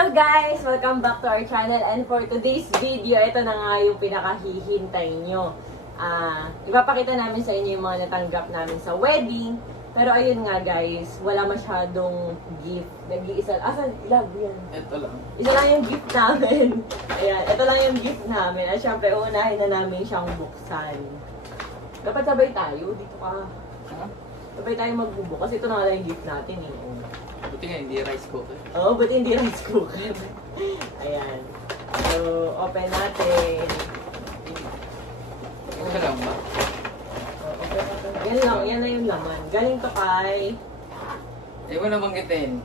Hello guys! Welcome back to our channel, and for today's video, ito na nga yung pinakahihintay nyo. Ipapakita namin sa inyo yung mga natanggap namin sa wedding. Pero ayun nga guys, wala masyadong gift. Nag-iisa, asan? Ilag yan? Ito lang. Isa lang yung gift namin. Ayan, ito lang yung gift namin. At syempre, uunahin na namin siyang buksan. Dapat sabay tayo, dito ka. Ha? Sabay tayo magbubukas. Ito na nga lang yung gift natin eh. Buti nga hindi rice cooker. Oo, but hindi rice cooker. Ayan. So, open natin. Ito lang ba? Open natin. Yan lang, yan na yung laman. Galing to kay... Eh, wala banggitin.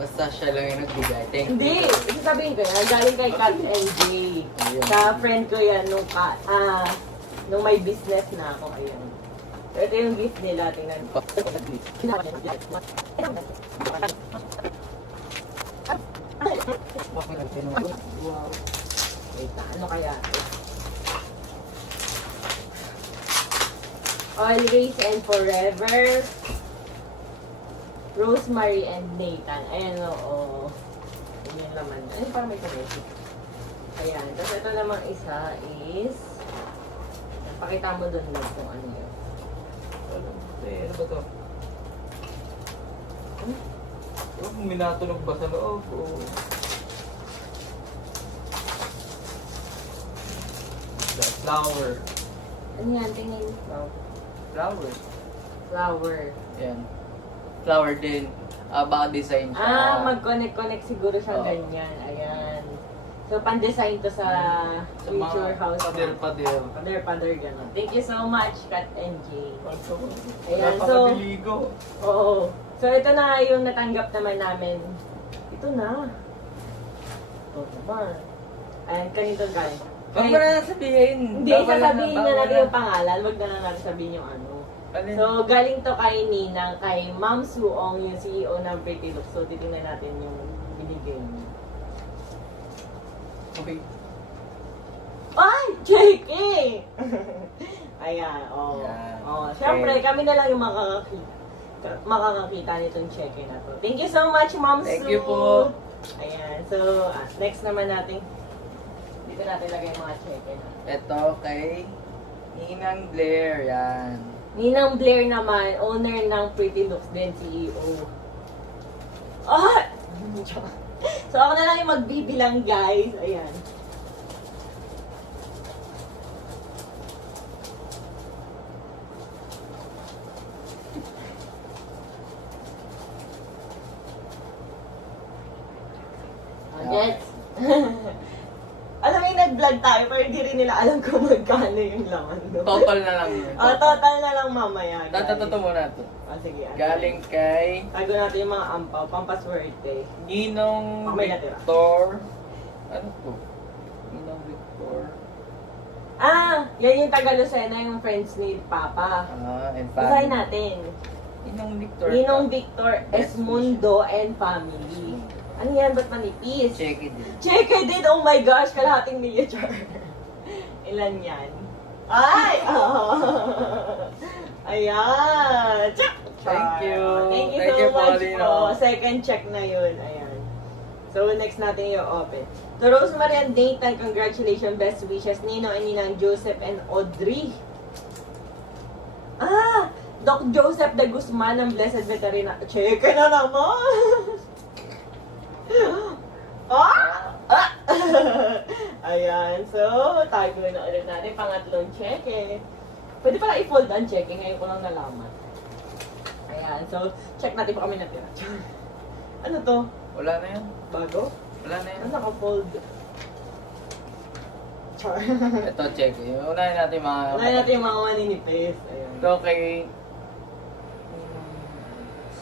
Basta siya lang yung nagbigay. Thank you. Hindi! Sasabihin ko yan. Galing kay Kat and Jay. Sa friend ko yan nung may business na ako. Ayan. So, ito yung gift nila. Tingnan ko. Wow. Wait, ano kaya? Always and Forever. Rosemary and Nathan. Ayan, oo. Yan yung laman. Ay, parang may kumesi. Ayan. Tapos ito namang isa is... Pakita mo doon lang kung ano yun. Ano ba to? Kung minatunog ba sa loob? The flower. Ano yan? Tingin. Flower? Flower. Yan. Flower din. Baka design siya. Mag-connect-connect siguro siya Oo. ganyan. Ayan. So, pan-design to sa future house. Pader-pader. Pader, gano'n. Thank you so much, Kat and Jay. Ayan, Napakadiligo. Oo. So, ito na yung natanggap naman namin. Ito na. Ito naman. Ayan, kanito galing. Huwag mo na sabihin. Hindi, sasabihin na natin yung pangalan. Wag na lang natin sabihin yung ano. So, galing to kay Ninang, kay Ma'am Suong, yung CEO ng Pretty Look. So, titingnan natin yung binigay niya. Okay. Ay! Cheque! Ayan, oh. Yan. Oh, Okay. syempre, kami na lang yung makakakita nitong cheque na to. Thank you so much, Ma'am Su! Thank you po. Ayan, so, next naman natin, dito natin lagay yung mga cheque na. Ito kay Ninang Blair. Yan. Ninang Blair naman, owner ng Pretty Looks din, CEO. Ah! So, ako na lang yung magbibilang, guys. Ayan. Gets? Alam mo yung nag-vlog tayo, pero hindi rin nila alam kung magkano yung laman. No? Total na lang yun. Total na lang mamaya, guys. Tatatato muna ito. Sige. Galing kay Tago natin yung mga ampaw, pampaswerte. Ninong May natira. Victor. Ano po? Ninong Victor. Yan yung taga Lucena, yung friends ni Papa. And Basahin family. natin. Ninong Victor. Ninong Victor Esmundo and family. Ano yan? Ba't manipis? Check it din. Check it din! Oh my gosh! Kalahating miniature. Ilan yan? Ay! Ayan! Check! Thank you. Thank you Thank so you, much Paulino. po. Second check na yun. Ayan. So, next natin yung open. To Rosemary and Nathan, congratulations, best wishes. Nino and Ninang Joseph and Audrey. Doc Joseph de Guzman ng Blessed Veterina. Check na naman! Ayan. So, tago na ulit natin. Pangatlong check eh. Pwede pala i-fold ang check eh. Ngayon ko lang nalaman. Ayan. So, check natin pa kami natira. Ano to? Wala na yan. Bago? Wala na yan. Ano naka-fold? Char. Ito, check. Unahin natin mga... Unahin natin yung mga maninipis. Ayan. Ito kay...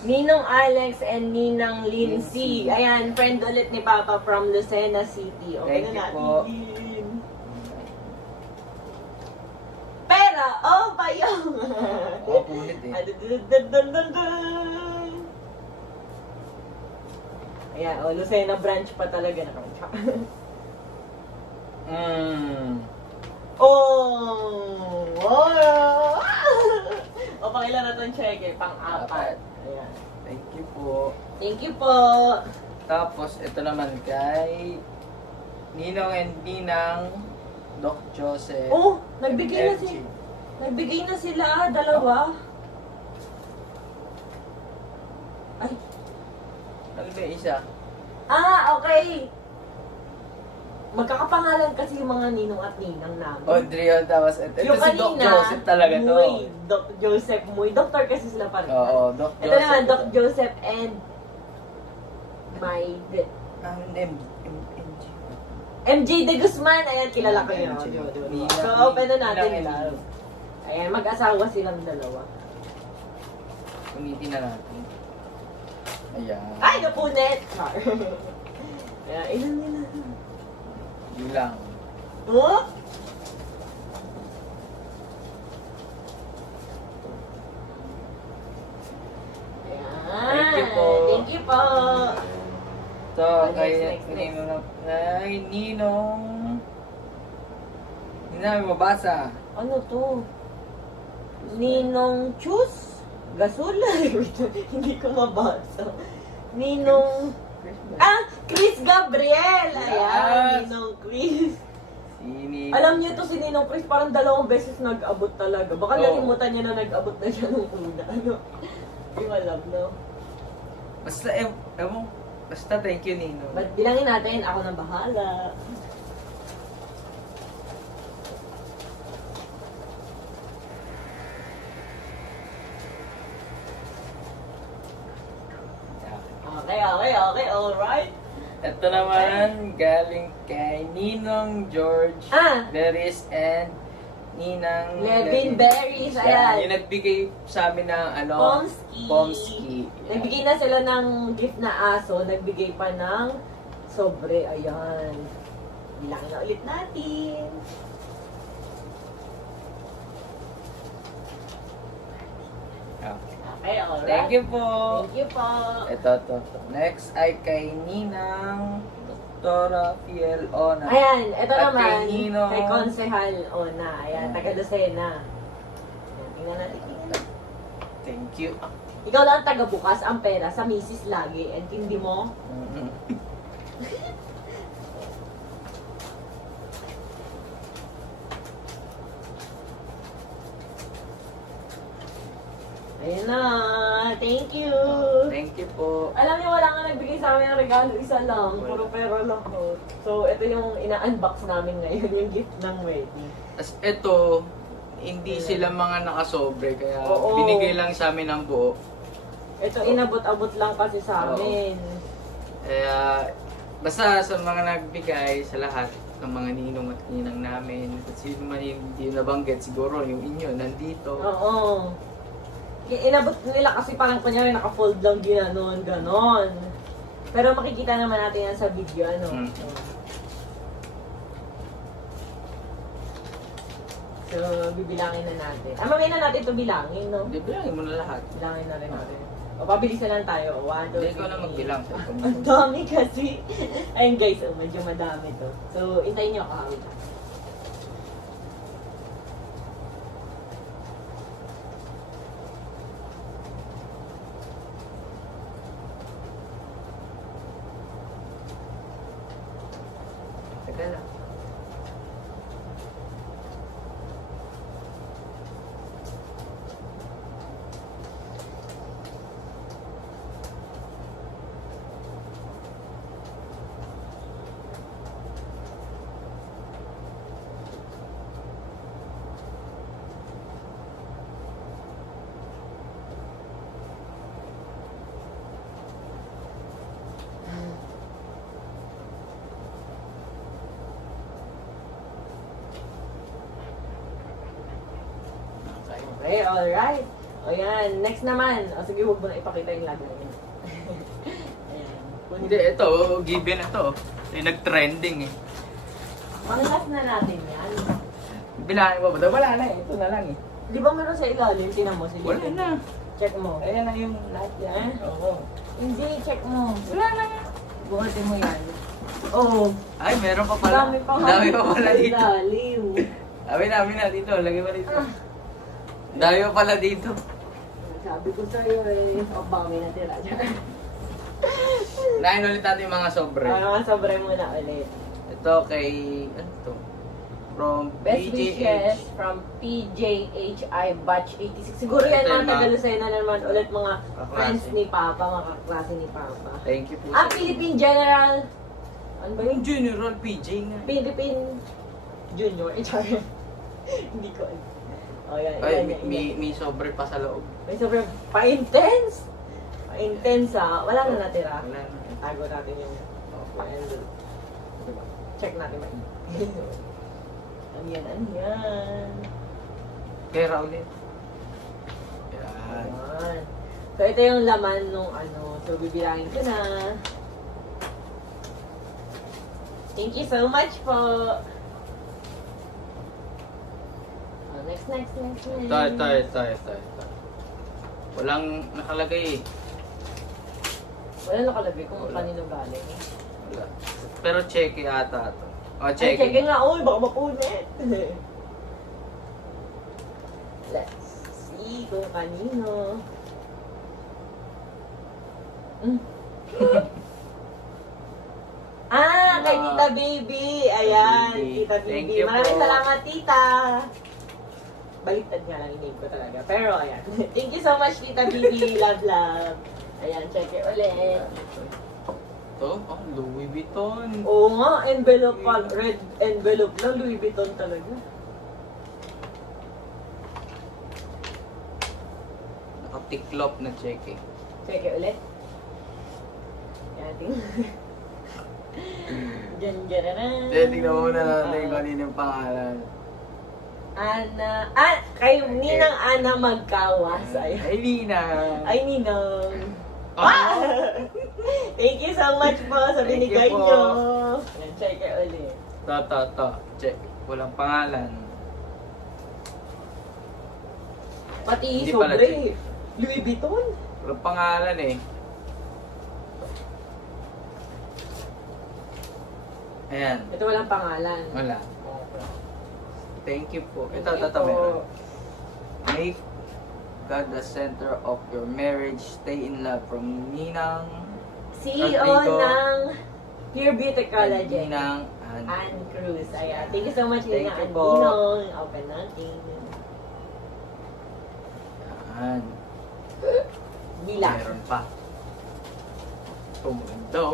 Ninong Alex and Ninang Lindsay. Ayan, friend ulit ni Papa from Lucena City. Okay Thank na you po. natin. Pera! Oh, bayong! Oo, pulit eh. Ayan, oh, Lucena branch pa talaga na kami. Oh! Oh! O, pakilan na itong check eh, pang-apat. Ayan. Thank you po. Thank you po. Tapos, ito naman kay Ninong and Ninang Doc Joseph. Oh, nagbigay na MG. sila. Nagbigay na sila, dalawa. Ay. Ano ba yung isa? Ah, okay. Magkakapangalan kasi yung mga ninong at ninang namin. Audrey, tapos ito Yung si Doc Joseph talaga to. Muy, Doc Joseph Muy. Doctor kasi sila pa rin. Oo, Doc Ito Joseph. naman, Doc Joseph and my MJ De Guzman. Ayan, kilala ko yun. MJ. So, open na natin. Ninang MJ. Ayan, mag-asawa silang dalawa. Unitin na natin. Ayan. Ay, napunit! Ayan, ilan nila? Bilang. Oh? Ayan. Thank you po. Thank you po. So, Next, kay next. Ninong. Hindi namin mabasa. Ano to? Ninong Chus? Gasol? Hindi ko mabasa. Ninong... Ah! Chris Gabriel! Ayan, Yes. Ninong Chris. Si Ninong. Alam niyo to si Ninong Chris, parang 2 beses nag-abot talaga. Baka Oo. nalimutan niya na nag-abot na siya nung una. Ano? Hindi ko alam, no? Basta, ewan. Basta, thank you, Ninong. But bilangin natin, ako nang bahala. Okay, alright. Ito naman, galing kay Ninong George Ah! Beris and Ninang Levin Berries, Yan, ayan. yung nagbigay sa amin ng ano, Pomski. Pomski. Yan. Nagbigay na sila ng gift na aso, nagbigay pa ng sobre, ayan. Bilangin na ulit natin. Okay, alright. Thank you po. Thank you po. Ito. Next ay kay Ninang Dr. Fiel Ona. Ayan, ito At naman, kay Ninong. kay Konsehal Ona. Ayan, Ayan. taga Lucena. Ayan, tingnan natin. Thank you. Ikaw lang taga bukas ang pera sa misis lagi. And hindi mo? Mhm. Ayan na. Thank you. Thank you po. Alam niyo, wala nga nagbigay sa amin ng regalo. Isa lang. Puro pera lang ko. So, ito yung ina-unbox namin ngayon. Yung gift ng wedding. As ito, hindi sila mga nakasobre, kaya Oo. binigay lang sa amin ng buo. Ito, inabot-abot lang kasi sa Oo. amin. Kaya, basta sa mga nagbigay, sa lahat ng mga ninong at ninang namin, at sino man yung hindi nabanggit, siguro yung inyo, nandito. Oo. Inabot nila kasi parang kunyari naka-fold lang ginanon, ganon. Pero makikita naman natin yan sa video, ano. Mm. So, bibilangin na natin. Mamaya na natin ito bilangin, no? Hindi, bilangin mo na lahat. Bilangin na rin natin. O, pabilisan lang tayo. 1, 2, 3. Hindi ko na magbilang sa Ang dami kasi. Ayun guys, oh, medyo madami to. So, intayin nyo ako. Hawit. Teka lang. Okay, alright. O yan, next naman. O sige, huwag mo na ipakita yung lagay. Ayan. Hindi, ito, given na to. Nag-trending eh. Pang-last na natin yan. Bilangin mo ba? Wala na eh. Ito na lang eh. Di ba meron sa ilalim? Tinan mo. Sige. Wala na. Check mo. Ayan na yung lahat yan. Oo. Hindi, check mo. Wala na. Buhatin mo yan. Oh, Ay, meron pa pala. dami pa Dami pa pala sa dito. ilalim. Dami na dito. Lagay mo dito. Dami pa pala dito. Sabi ko sa'yo eh. O, baka may natira dyan. Unahin ulit natin yung mga sobre. Mga sobre muna ulit. Ito kay, ano to? From Best wishes PJH. from PJHI Batch 86. Siguro yan Ito mga yung Tagalusay na naman ulit mga Kaklase. friends ni Papa, mga kaklase ni Papa. Thank you po. Philippine General. Ano ba yun? Yung General PJ nga. Philippine Junior. Char. Hindi ko. Oh, yan. Ay, yan. may sobre pa sa loob. May sobrang pa-intense. Pa-intense ha. Wala na natira. Wala na. Tago natin yung envelope. Check natin ba? Ano yan? Pera ulit. Yan. Ayan. So, ito yung laman nung ano. So, bibilangin ko na. Thank you so much po. Oh, next. Ito. Walang nakalagay eh. Wala nakalagay kung Wala. kanino galing. Wala. Pero check ata ito. O, Ay, check. check nga. Uy, baka mapunit. Let's see kung kanino. Mm. Kay Ah. Tita Baby. Ayan, Baby. Tita Thank Baby. you Maraming po. salamat, Tita. Baliktad nga lang yung name ko talaga. Pero, ayan. Thank you so much, Tita Baby. Love. Ayan, check it ulit. Ito, Louis Vuitton. Oo nga, envelope pa. Red envelope lang. Louis Vuitton talaga. Nakatiklop na check eh. Check it ulit. Ayan, tingnan. Diyan. Tingnan mo muna natin kung ano yung pangalan. Kay Ninang Ana Magkawas. Ayan. Ay, Lina. Ay, Ninang. Ah! Thank you so much po sa Thank binigay you po. nyo. Ayan, check it ulit. To. Check. Walang pangalan. Pati Hindi pala, sobre. check. Louis Vuitton. Walang pangalan eh. Ayan. Ito walang pangalan. Wala. Okay. Thank you po. Thank Ito, you meron. po. Make God the center of your marriage. Stay in love from Ninang. CEO Rodrigo. ng Pure Beauty Collagen. Ninang Ann Cruz. Ayan. Thank you so much, Thank Ninang you Ann po. Ninong. Open natin. Yan. Bila. Meron pa. Ito.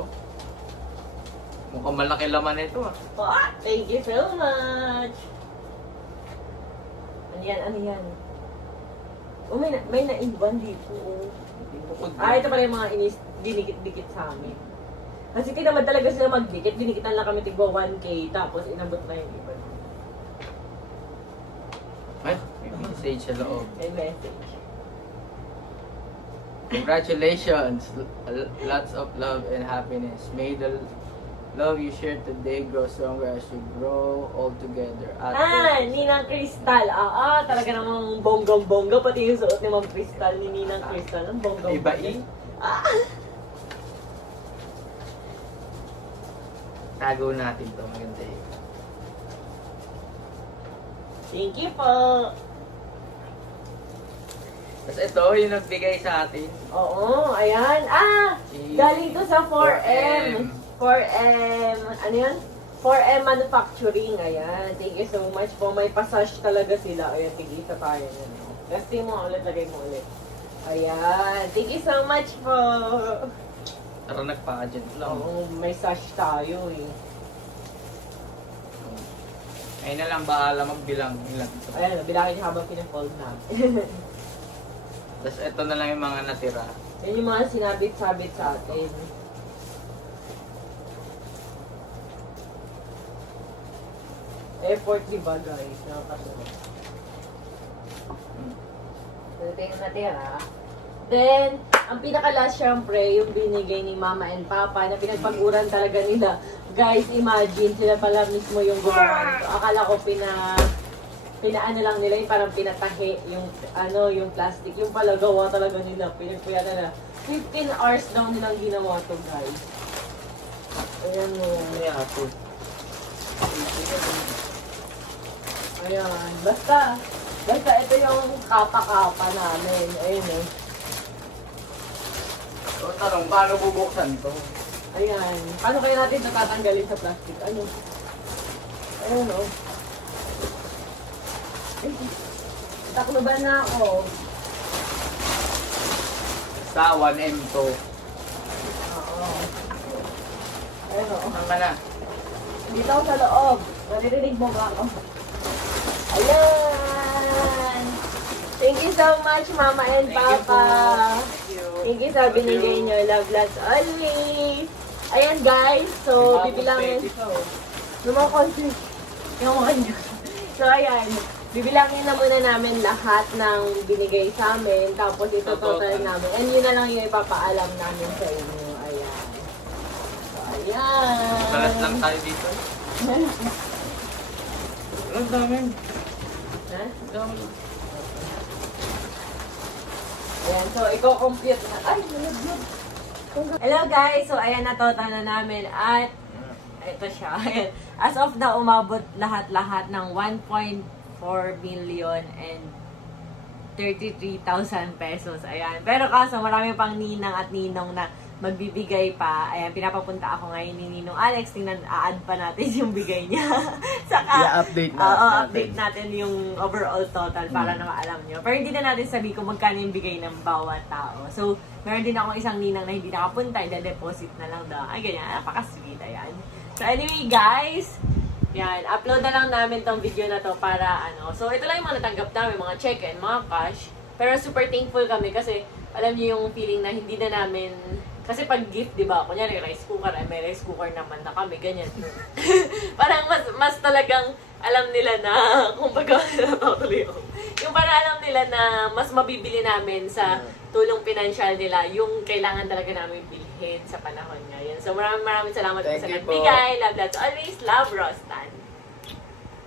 Mukhang malaki laman ito ah. Thank you so much. Ano yan? Oh, may naiwan dito. Oh. Bukod Ito pala yung mga dinikit-dikit sa amin. Kasi tinamad talaga sila magdikit. Dinikitan lang kami tigwa 1K. Tapos inabot na yung iba. Ay, may message sa loob. May message. Congratulations! Lots of love and happiness. May the love you share today grow stronger as you grow all together. Ninang Crystal. Talaga namang bonggang-bongga. Pati yung suot ni Ma'am Crystal ni Ninang Crystal. Ang bonggang-bongga. Iba eh. Tago natin to. Maganda eh. Thank you po. Tapos ito, yung nagbigay sa atin. Oo, ayan. Galing to sa 4M. 4M. Ano yun? 4M Manufacturing. Ayan. Thank you so much po. May passage talaga sila. Ayan, tig-isa tayo. Testing mo ulit. Lagay mo ulit. Ayan. Thank you so much po. Tara, nagpa-agent lang. Oo, may sash tayo eh. Ayun na lang, bahala magbilang. Ilan ito. Ayan, bilangin niyo habang pinafold namin. Tapos ito na lang yung mga natira. Yan yung mga sinabit-sabit sa atin. Effort, di ba guys? Nakakasunod. Ito yung natira. Then, ang pinaka-last syempre, yung binigay ni Mama and Papa na pinagpaguran talaga nila. Guys, imagine, sila pala mismo yung gumawa nito. Akala ko pinaano lang nila, yung parang pinatahi yung yung plastic. Yung pala gawa talaga nila. Pinagpuya nila. 15 hours daw nilang ginawa to, guys. Ayan mo. Ayan ako. Ayan. Basta ito yung kapa-kapa namin. Ayun eh. So, tanong, paano bubuksan to? Ayan. Paano kaya natin ito tatanggalin sa plastic? Ano? Ayun, oh. Ay, takloban na ako. Sa 1M to. Oo. Ayun, oh. Saan ka na? Dito ako sa loob. Maririnig mo ba ako? Ayan! Thank you so much, Mama and Papa. Thank you sa binigay nyo. Love lots always. Ayan guys, so bibilangin. Yung mga country. Yung mga nyo. So ayan, bibilangin na muna namin lahat ng binigay sa amin. Tapos ito total namin. And yun na lang yung ipapaalam namin sa inyo. Ayan. So ayan. Balat lang tayo dito. Ang dami. Ha? Dami. Ayan, so i-compute na. Ay, nalagyan. Hello guys! So ayan na total na namin at ito siya. Ayan. As of now, umabot lahat-lahat ng 1.4 million and 33,000 pesos. Ayan. Pero kaso marami pang ninang at ninong na magbibigay pa. Ayan, pinapapunta ako ngayon ni Ninong Alex. Tingnan, a-add pa natin yung bigay niya. Saka, I-update update natin yung overall total para na maalam nyo. Pero hindi na natin sabi kung magkano yung bigay ng bawat tao. So, meron din akong isang ninang na hindi nakapunta. I-deposit na lang daw. Ay, ganyan. Napaka-sweet. Ayan. So, anyway, guys. Yan. Upload na lang namin tong video na to para ano. So, ito lang yung mga natanggap namin. Mga check and mga cash. Pero super thankful kami kasi alam niyo yung feeling na hindi na namin. Kasi pag gift, di ba, kunyari rice cooker, ay may rice cooker naman na kami, ganyan. Parang mas talagang alam nila na, kumbaga, natuloy ako. Yung parang alam nila na mas mabibili namin sa tulong pinansyal nila, yung kailangan talaga namin bilhin sa panahon ngayon. So maraming salamat po Thank sa you po. nagbigay. Love lots always. Love Ross.